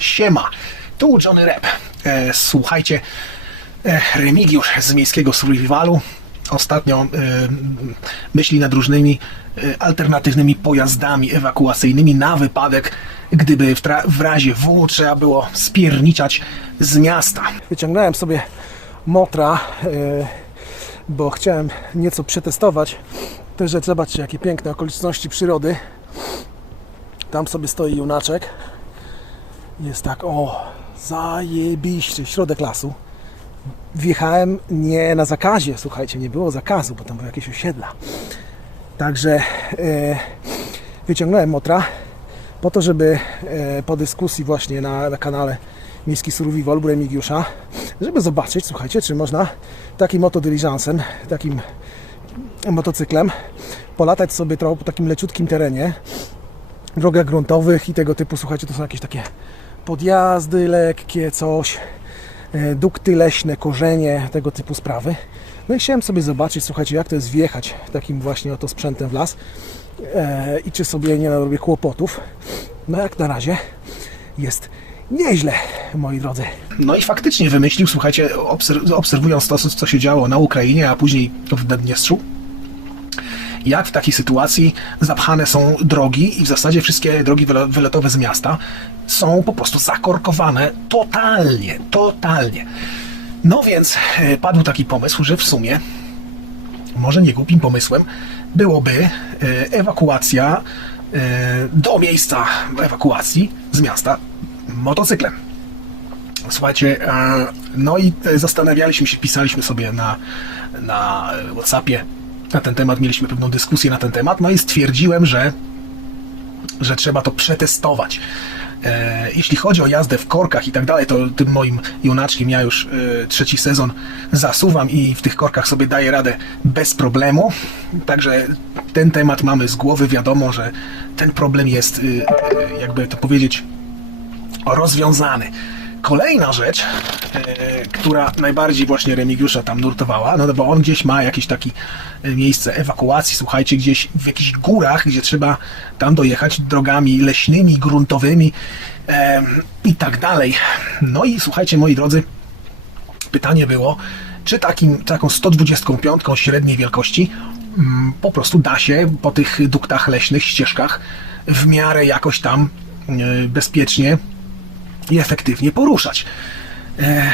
Siema, tu Johnny Rep. E, słuchajcie, e, Remigiusz z miejskiego survivalu ostatnio e, myśli nad różnymi e, alternatywnymi pojazdami ewakuacyjnymi na wypadek, gdyby w, w razie W trzeba było spierniczać z miasta. Wyciągnąłem sobie motra, e, bo chciałem nieco przetestować tę rzecz. Zobaczcie, jakie piękne okoliczności przyrody. Tam sobie stoi junaczek. Jest tak, o, zajebiście, środek lasu. Wjechałem nie na zakazie, słuchajcie, nie było zakazu, bo tam były jakieś osiedla. Także e, wyciągnąłem motra po to, żeby e, po dyskusji właśnie na, na kanale Miejski Survival Remigiusza, żeby zobaczyć, słuchajcie, czy można takim motodiligencem, takim motocyklem polatać sobie trochę po takim leciutkim terenie, drogach gruntowych i tego typu, słuchajcie, to są jakieś takie podjazdy lekkie, coś, e, dukty leśne, korzenie, tego typu sprawy. No i chciałem sobie zobaczyć, słuchajcie, jak to jest wjechać takim właśnie oto sprzętem w las e, i czy sobie nie narobię kłopotów. No jak na razie jest nieźle, moi drodzy. No i faktycznie wymyślił, słuchajcie, obser- obserwując to, co się działo na Ukrainie, a później w Naddniestrzu, jak w takiej sytuacji zapchane są drogi i w zasadzie wszystkie drogi wylo- wylotowe z miasta są po prostu zakorkowane totalnie, totalnie. No więc e, padł taki pomysł, że w sumie może nie głupim pomysłem byłoby e, ewakuacja e, do miejsca ewakuacji z miasta motocyklem. Słuchajcie, no i zastanawialiśmy się, pisaliśmy sobie na, na WhatsAppie na ten temat, mieliśmy pewną dyskusję na ten temat, no i stwierdziłem, że, że trzeba to przetestować. E, Jeśli chodzi o jazdę w korkach i tak dalej, to tym moim junaczkiem ja już e, trzeci sezon zasuwam i w tych korkach sobie daję radę bez problemu. Także ten temat mamy z głowy. Wiadomo, że ten problem jest, e, e, jakby to powiedzieć, rozwiązany. Kolejna rzecz, e, która najbardziej właśnie Remigiusza tam nurtowała, no bo on gdzieś ma jakieś takie e, miejsce ewakuacji, słuchajcie, gdzieś w jakichś górach, gdzie trzeba tam dojechać drogami leśnymi, gruntowymi e, i tak dalej. No i słuchajcie, moi drodzy, pytanie było, czy takim, taką 125 średniej wielkości mm, po prostu da się po tych duktach leśnych, ścieżkach w miarę jakoś tam bezpiecznie i efektywnie poruszać. E,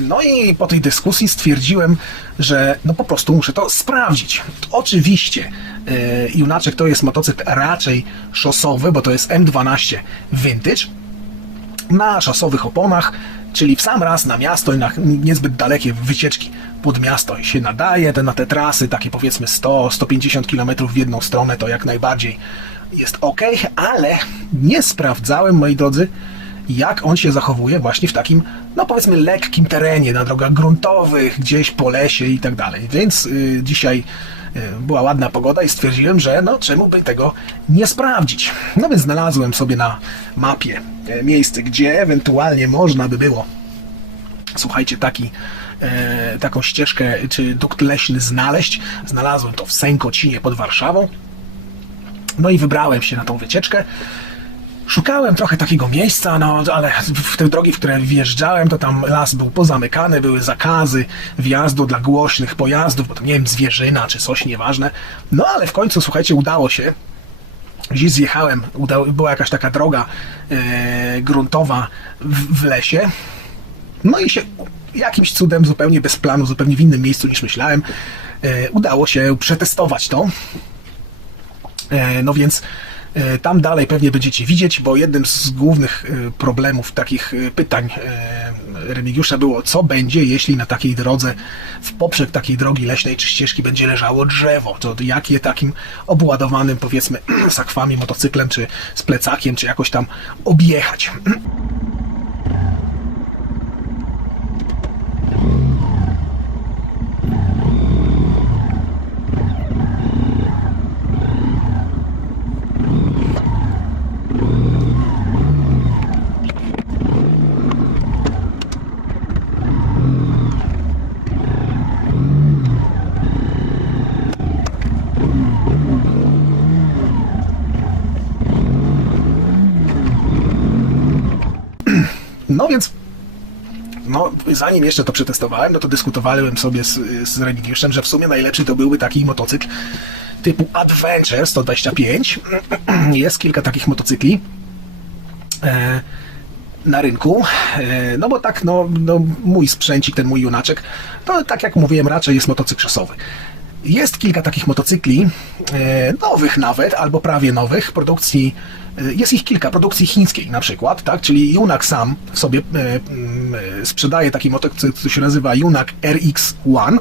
No i po tej dyskusji stwierdziłem, że no po prostu muszę to sprawdzić. Oczywiście e, Junaczek to jest motocykl raczej szosowy, bo to jest M12 Vintage na szosowych oponach, czyli w sam raz na miasto i na niezbyt dalekie wycieczki pod miasto się nadaje. Na te trasy, takie powiedzmy 100-150 km w jedną stronę, to jak najbardziej jest ok, ale nie sprawdzałem, moi drodzy, jak on się zachowuje właśnie w takim, no powiedzmy, lekkim terenie, na drogach gruntowych, gdzieś po lesie i tak dalej. Więc y, dzisiaj y, była ładna pogoda i stwierdziłem, że no czemu by tego nie sprawdzić. No więc znalazłem sobie na mapie e, miejsce, gdzie ewentualnie można by było słuchajcie, taki, e, taką ścieżkę czy dukt leśny znaleźć. Znalazłem to w Sękocinie pod Warszawą. No i wybrałem się na tą wycieczkę. Szukałem trochę takiego miejsca, no ale w te drogi, w które wjeżdżałem, to tam las był pozamykany, były zakazy wjazdu dla głośnych pojazdów, bo to nie wiem, zwierzyna czy coś, nieważne. No ale w końcu, słuchajcie, udało się. Gdzieś zjechałem, udało, była jakaś taka droga e, gruntowa w, w lesie. No i się jakimś cudem, zupełnie bez planu, zupełnie w innym miejscu niż myślałem, e, udało się przetestować to. E, No więc tam dalej pewnie będziecie widzieć, bo jednym z głównych e, problemów, takich e, pytań e, Remigiusza było, co będzie, jeśli na takiej drodze, w poprzek takiej drogi leśnej czy ścieżki będzie leżało drzewo, to jak je takim obładowanym, powiedzmy, sakwami, motocyklem, czy z plecakiem, czy jakoś tam objechać. No więc no, zanim jeszcze to przetestowałem, no to dyskutowałem sobie z, z Remigiuszem, że w sumie najlepszy to byłby taki motocykl typu Adventure 125. Jest kilka takich motocykli e, na rynku, e, no bo tak, no, no mój sprzęcik, ten mój junaczek, to tak jak mówiłem, raczej jest motocykl szosowy. Jest kilka takich motocykli, e, nowych nawet, albo prawie nowych, produkcji, e, jest ich kilka, produkcji chińskiej na przykład, tak, czyli Junak sam sobie e, mm, sprzedaje taki motocykl, który się nazywa Junak RX-1,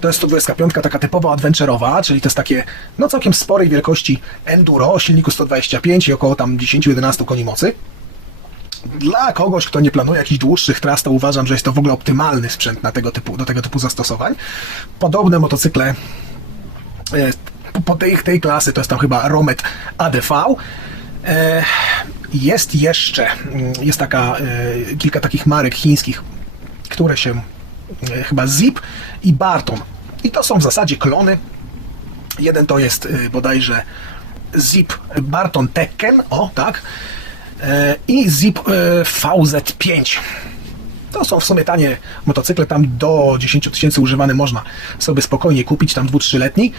to jest 125 taka typowo adventure'owa, czyli to jest takie no całkiem sporej wielkości enduro o silniku 125 i około tam 10-11 koni mocy. Dla kogoś, kto nie planuje jakichś dłuższych tras, to uważam, że jest to w ogóle optymalny sprzęt na tego typu, do tego typu zastosowań. Podobne motocykle e, po- tej, tej klasy to jest tam chyba Romet ADV. E, Jest jeszcze, mm, jest taka, e, kilka takich marek chińskich, które się chyba Zip i Barton. I to są w zasadzie klony. Jeden to jest bodajże Zip Barton Tekken, o tak, i Zip e, VZ5. To są w sumie tanie motocykle, tam do 10 tysięcy używany można sobie spokojnie kupić, tam 2-3-letni.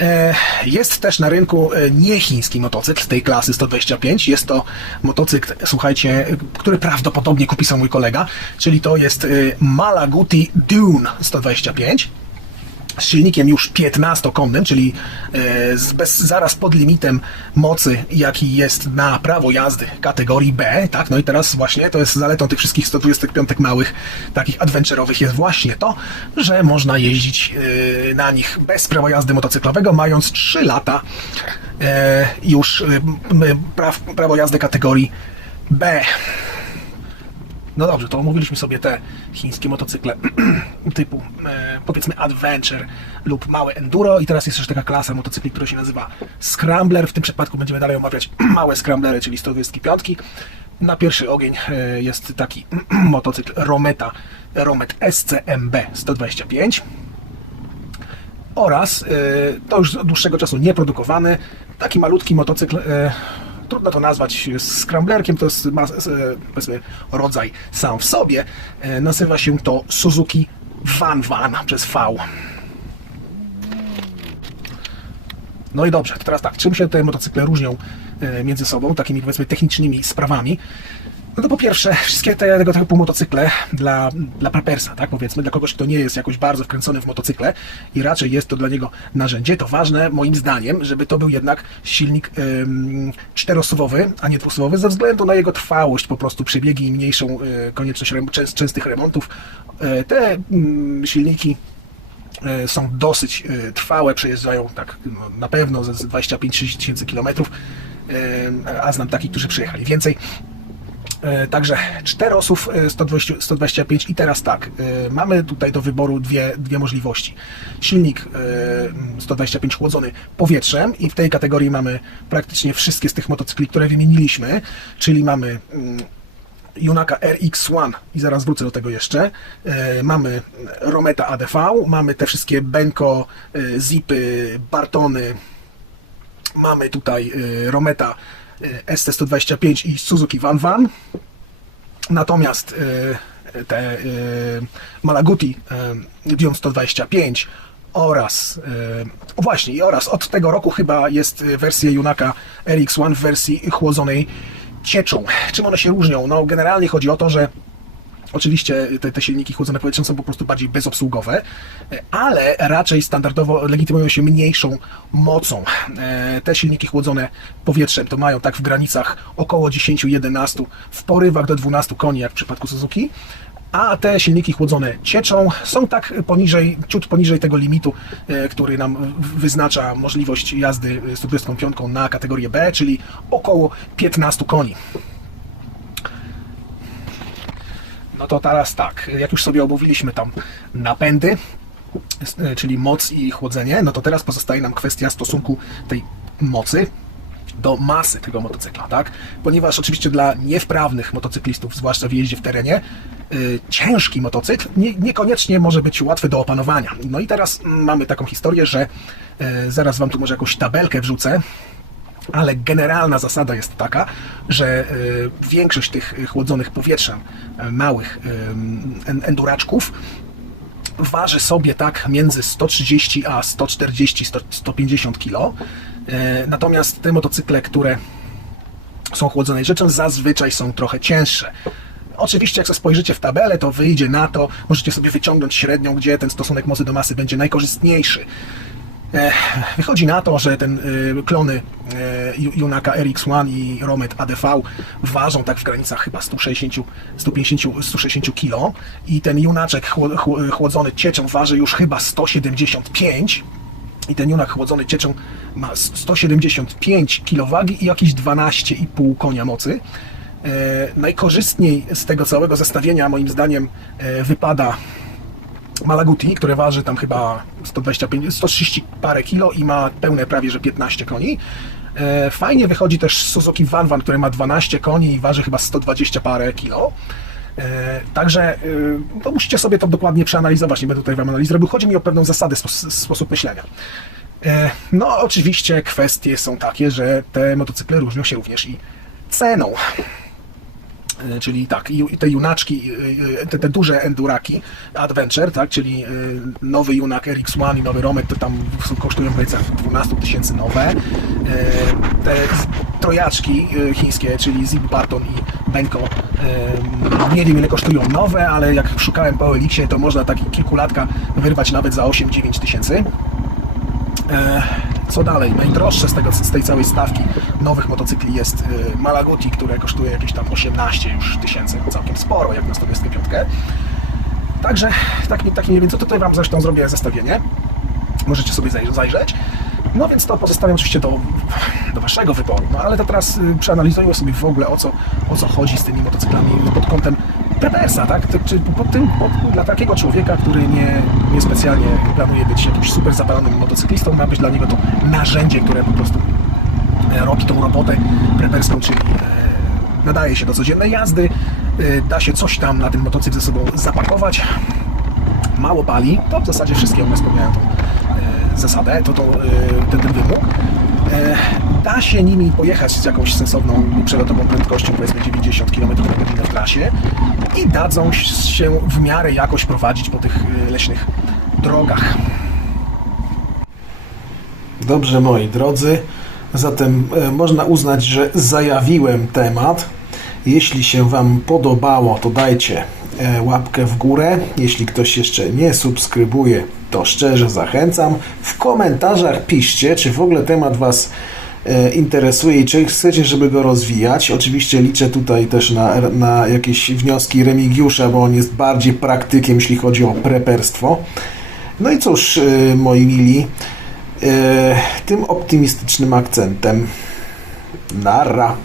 E, Jest też na rynku e, niechiński motocykl tej klasy 125. Jest to motocykl, słuchajcie, e, który prawdopodobnie kupi sam mój kolega, czyli to jest e, Malaguti Dune 125 z silnikiem już 15-konnym, czyli e, bez, zaraz pod limitem mocy, jaki jest na prawo jazdy kategorii B, tak? No i teraz właśnie to jest zaletą tych wszystkich 125 małych, takich adventurowych jest właśnie to, że można jeździć e, na nich bez prawa jazdy motocyklowego, mając 3 lata e, już prawo jazdy kategorii B. No dobrze, to omówiliśmy sobie te chińskie motocykle typu e, powiedzmy adventure lub małe enduro i teraz jest jeszcze taka klasa motocykli, która się nazywa Scrambler. W tym przypadku będziemy dalej omawiać małe Scramblery, czyli 125. Na pierwszy ogień e, jest taki motocykl Rometa, Romet SCMB 125 oraz e, to już od dłuższego czasu nieprodukowany, taki malutki motocykl, e, trudno to nazwać scramblerkiem, to jest mas, e, powiedzmy rodzaj sam w sobie, e, nazywa się to Suzuki Van Van przez V. No i dobrze, teraz tak, czym się te motocykle różnią e, między sobą, takimi powiedzmy technicznymi sprawami? No to po pierwsze, wszystkie te, tego typu motocykle dla, dla prepersa, tak powiedzmy, dla kogoś, kto nie jest jakoś bardzo wkręcony w motocykle i raczej jest to dla niego narzędzie, to ważne moim zdaniem, żeby to był jednak silnik ym, czterosuwowy, a nie dwusuwowy, ze względu na jego trwałość, po prostu przebiegi i mniejszą y, konieczność rem- częst, częstych remontów. Y, te mm, silniki e, są dosyć trwałe, przejeżdżają tak no, na pewno ze ze 25-30 tysięcy kilometrów, a znam takich, którzy przejechali więcej. E, Także czterosów e, 120, 125 i teraz tak, e, mamy tutaj do wyboru dwie, dwie możliwości. Silnik e, 125 chłodzony powietrzem i w tej kategorii mamy praktycznie wszystkie z tych motocykli, które wymieniliśmy, czyli mamy mm, Junaka RX-1 i zaraz wrócę do tego jeszcze. Mamy Rometa ADV, mamy te wszystkie Benko, Zipy, Bartony, mamy tutaj Rometa ST125 i Suzuki Van Van. Natomiast e, te e, Malaguti e, Dion 125 oraz e, właśnie oraz od tego roku chyba jest e, wersja Junaka RX-1 w wersji chłodzonej cieczą. Czym one się różnią? No generalnie chodzi o to, że Oczywiście te, te silniki chłodzone powietrzem są po prostu bardziej bezobsługowe, ale raczej standardowo legitymują się mniejszą mocą. E, Te silniki chłodzone powietrzem to mają tak w granicach około 10-11, w porywach do 12 koni, jak w przypadku Suzuki. A te silniki chłodzone cieczą są tak poniżej, ciut poniżej tego limitu, e, który nam wyznacza możliwość jazdy 125 na kategorię B, czyli około 15 koni. No to teraz tak, jak już sobie omówiliśmy tam napędy, e, czyli moc i chłodzenie, no to teraz pozostaje nam kwestia stosunku tej mocy do masy tego motocykla, tak? Ponieważ oczywiście dla niewprawnych motocyklistów, zwłaszcza w jeździe w terenie, y, ciężki motocykl nie, niekoniecznie może być łatwy do opanowania. No i teraz mamy taką historię, że y, zaraz Wam tu może jakąś tabelkę wrzucę, ale generalna zasada jest taka, że y, większość tych y, chłodzonych powietrzem y, małych en- enduraczków waży sobie tak między 130 a 140, 100, 150 kg. E, Natomiast te motocykle, które są chłodzonej rzeczą, zazwyczaj są trochę cięższe. Oczywiście, jak sobie spojrzycie w tabelę, to wyjdzie na to, możecie sobie wyciągnąć średnią, gdzie ten stosunek mocy do masy będzie najkorzystniejszy. E, Wychodzi na to, że ten y, klony Ju- Junaka RX-1 i Romet ADV ważą tak w granicach chyba 160, 150, 160 kg i ten Junaczek chło- chło- chłodzony cieczą waży już chyba 175 i ten Junak chłodzony cieczą ma s- 175 kg i jakieś 12,5 konia mocy. E, najkorzystniej z tego całego zestawienia moim zdaniem e, wypada Malaguti, które waży tam chyba 125, 130 parę kilo i ma pełne prawie że 15 koni. E, Fajnie wychodzi też Suzuki Vanvan, które ma 12 koni i waży chyba 120 parę kilo. E, Także to musicie sobie to dokładnie przeanalizować, nie będę tutaj Wam analiz robił. Chodzi mi o pewną zasadę, spos- sposób myślenia. E, No oczywiście kwestie są takie, że te motocykle różnią się również i ceną. E, czyli tak, te junaczki, te, te duże enduraki Adventure, tak, czyli e, nowy Junak RX-1 i nowy Romet, to tam kosztują w granicach 12 tysięcy nowe. E, Te trojaczki chińskie, czyli Zip Barton i Benko, nie wiem ile kosztują nowe, ale jak szukałem po Elixie, to można taki kilkulatka wyrwać nawet za 8-9 tysięcy. E, Co dalej? Najdroższe z, tego, z tej całej stawki nowych motocykli jest e, Malaguti, które kosztuje jakieś tam 18 już tysięcy, całkiem sporo jak na 125. Także tak, tak mniej więcej, tutaj Wam zresztą zrobię zestawienie. Możecie sobie zaj- zajrzeć. No więc to pozostawiam oczywiście do, do Waszego wyboru. No ale to teraz y, przeanalizujmy sobie w ogóle o co, o co chodzi z tymi motocyklami pod kątem prepersa, tak? Czy pod tym, pod, dla takiego człowieka, który nie, nie specjalnie planuje być jakimś super zapalonym motocyklistą, ma być dla niego to narzędzie, które po prostu e, robi tą robotę preperską, czyli e, nadaje się do codziennej jazdy, e, da się coś tam na ten motocykl ze sobą zapakować, mało pali, to w zasadzie wszystkie one spełniają tą zasadę, to, to, ten, ten wymóg. Da się nimi pojechać z jakąś sensowną przelotową prędkością, powiedzmy 90 km na godzinę w trasie i dadzą się w miarę jakoś prowadzić po tych e, leśnych drogach. Dobrze, moi drodzy. Zatem e, można uznać, że zajawiłem temat. Jeśli się Wam podobało, to dajcie e, łapkę w górę. Jeśli ktoś jeszcze nie subskrybuje, to szczerze zachęcam. W komentarzach piszcie, czy w ogóle temat Was interesuje i czy chcecie, żeby go rozwijać. Oczywiście liczę tutaj też na, na jakieś wnioski Remigiusza, bo on jest bardziej praktykiem, jeśli chodzi o preperstwo. No i cóż, e, moi mili, e, tym optymistycznym akcentem. Nara.